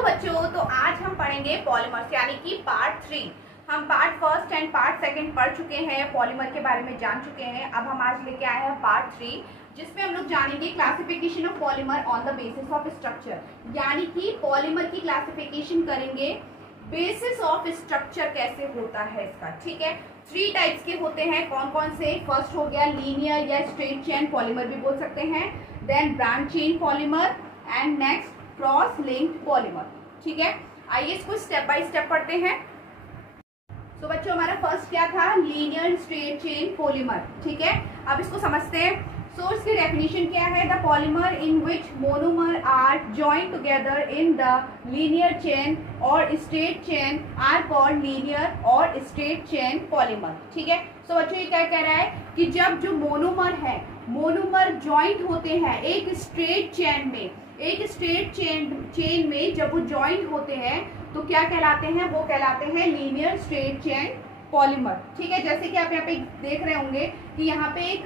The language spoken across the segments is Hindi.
हेलो बच्चों, तो आज हम पढ़ेंगे पॉलीमर्स यानी कि पार्ट 3। हम part first and part second पढ़ चुके हैं, पॉलीमर के बारे में जान चुके हैं। अब हम आज लेके आए हैं पार्ट 3, जिसमें हम लोग जानेंगे classification of polymer on the basis of structure, यानी कि पॉलीमर की क्लासिफिकेशन करेंगे बेसिस ऑफ स्ट्रक्चर कैसे होता है इसका। ठीक है, 3 टाइप्स के होते हैं। कौन कौन से? फर्स्ट हो गया लीनियर या स्ट्रेट चेन पॉलीमर भी बोल सकते हैं, then branch chain polymer and next cross linked polymer. ठीक है, आइए इसको स्टेप बाय स्टेप पढ़ते हैं। तो बच्चों हमारा फर्स्ट क्या था? Linear straight chain polymer. ठीक है, अब इसको समझते हैं। सो इसकी डेफिनेशन क्या है? The polymer in which monomer are joint together in the linear chain और straight chain are called linear और स्ट्रेट चेन पॉलीमर। ठीक है, सो बच्चों ये क्या कह रहा है कि जब जो मोनोमर है, मोनोमर जॉइंट होते हैं एक स्ट्रेट चेन में, एक स्ट्रेट चेन में जब वो जॉइंट होते हैं तो क्या कहलाते हैं? वो कहलाते हैं लीनियर स्ट्रेट चेन पॉलीमर। ठीक है, जैसे कि आप यहाँ पे देख रहे होंगे कि यहाँ पे एक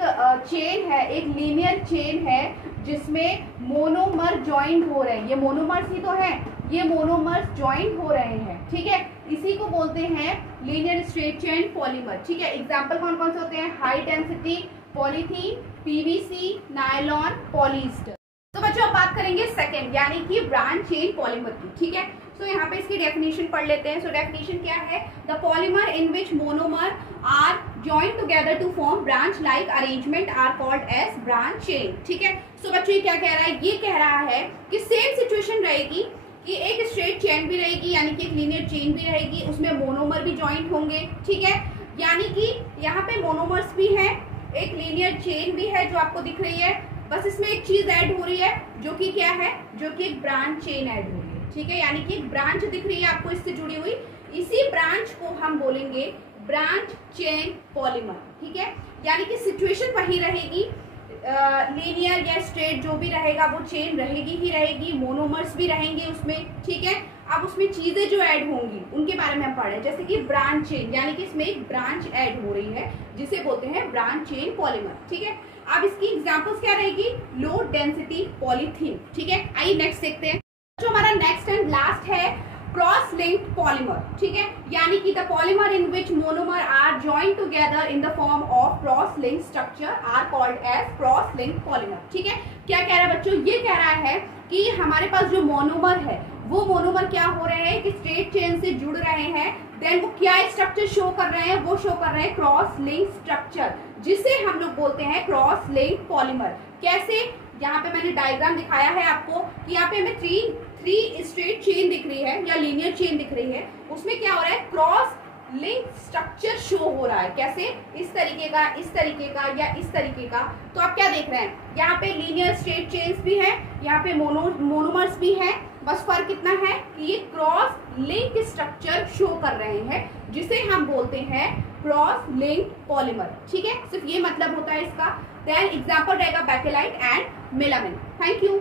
चेन है, एक लीनियर चेन है जिसमें मोनोमर जॉइंट हो रहे हैं। ये मोनोमर्स ही तो है, ये मोनोमर्स जॉइंट हो रहे हैं। ठीक है, इसी को बोलते हैं लीनियर स्ट्रेट चेन पॉलीमर। ठीक है, एग्जाम्पल कौन कौन से होते हैं? High density polythene, PVC, nylon, polyester. तो बच्चों अब बात करेंगे सेकेंड यानी कि ब्रांच चेन पॉलीमर की। ठीक है, सो यहाँ पे इसकी डेफिनेशन पढ़ लेते हैं। सो डेफिनेशन क्या है? The polymer in which monomer are joint together to form branch like arrangement are called as branch chain. ठीक है, सो बच्चों ये क्या कह रहा है? ये कह रहा है कि सेम सिचुएशन रहेगी कि एक स्ट्रेट चेन भी रहेगी यानी कि एक लीनियर चेन भी रहेगी, उसमें मोनोमर भी जॉइंट होंगे। ठीक है, यानी कि यहाँ पे मोनोमर्स भी है, एक लीनियर चेन भी है जो आपको दिख रही है, बस इसमें एक चीज ऐड हो रही है जो कि क्या है? जो कि एक ब्रांच चेन ऐड हो रही है। ठीक है, यानी कि एक ब्रांच दिख रही है आपको इससे जुड़ी हुई, इसी ब्रांच को हम बोलेंगे ब्रांच चेन पॉलीमर। ठीक है, यानी कि सिचुएशन वही रहेगी, लीनियर या स्ट्रेट जो भी रहेगा वो चेन रहेगी ही रहेगी, मोनोमर्स भी रहेंगे उसमें। ठीक है, अब उसमें चीजें जो ऐड होंगी उनके बारे में हम पढ़ रहे हैं, जैसे कि ब्रांच चेन यानी कि इसमें एक ब्रांच ऐड हो रही है जिसे बोलते हैं ब्रांच चेन पॉलीमर। ठीक है, अब इसकी एग्जांपल्स क्या रहेगी? Low density polythene. ठीक है, आइए नेक्स्ट देखते हैं। जो हमारा नेक्स्ट एंड लास्ट है क्रॉस लिंक्ड पॉलीमर। ठीक है, यानी कि the polymer in which monomer are joint together in the form of cross link structure are called as cross linked polymer. ठीक है, क्या कह रहा है बच्चों? ये कह रहा है कि हमारे पास जो मोनोमर है वो मोनोमर क्या हो रहे हैं कि स्ट्रेट चेन से जुड़ रहे हैं, देन वो क्या स्ट्रक्चर शो कर रहे हैं? वो शो कर रहे हैं क्रॉस लिंक स्ट्रक्चर, जिसे हम लोग बोलते हैं क्रॉस लिंक पॉलीमर। कैसे? यहाँ पे मैंने डायग्राम दिखाया है आपको कि यहाँ पे हमें थ्री स्ट्रेट चेन दिख रही है या लीनियर चेन दिख रही है, उसमें क्या हो रहा है? क्रॉस लिंक स्ट्रक्चर शो हो रहा है। कैसे? इस तरीके का, इस तरीके का या इस तरीके का। तो आप क्या देख रहे हैं? यहाँ पे लीनियर स्ट्रेट चेन्स भी है, यहाँ पे मोनोमर्स भी है, बस फर्क कितना है कि ये क्रॉस लिंक स्ट्रक्चर शो कर रहे हैं, जिसे हम बोलते हैं क्रॉस लिंक पॉलीमर। ठीक है, सिर्फ ये मतलब होता है इसका। देन एग्जांपल रहेगा bakelite and melamine. Thank you.